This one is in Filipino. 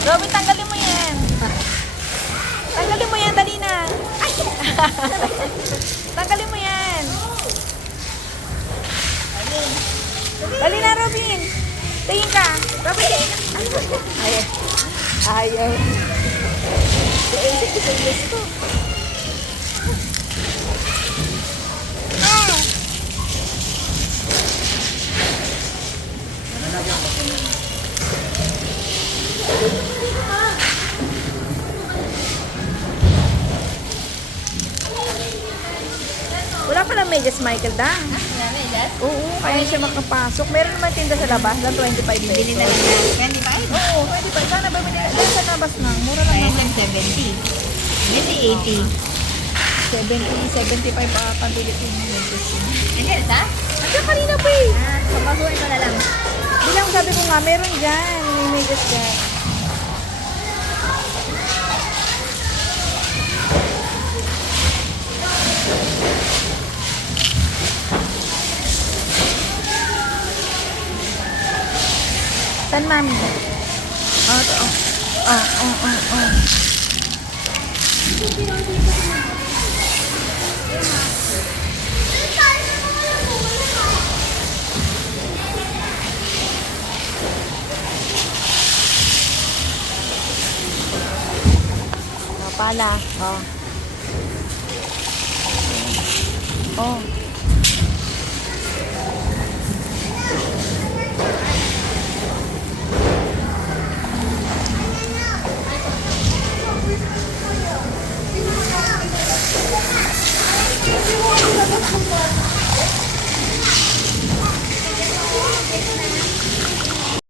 Robin, tanggalin mo yan. Tanggalin mo yan, dali na. Tanggalin mo yan. Dali na, Robin. Tingin ka. Robin, tingin ka. Ayaw. Ayaw. Gusto. Wala pala medyas, Michael, da. Oo, kaya siya makapasok. Meron naman tinda sa labas na 25 pesos. Bili na lang yan. 25? Oo, 25. Sana ba dahil sa labas na? Mura lang Kaya naman. 70. Maybe 80. 70, 75 pa pabili ko ng medyas. Nandiyan sa? Nandiyan kanina pa eh. Papasuhin ko na lang. Bilang sabi ko nga, meron dyan. May medyas dyan. Saan, mami? Ito. Pala. Oh.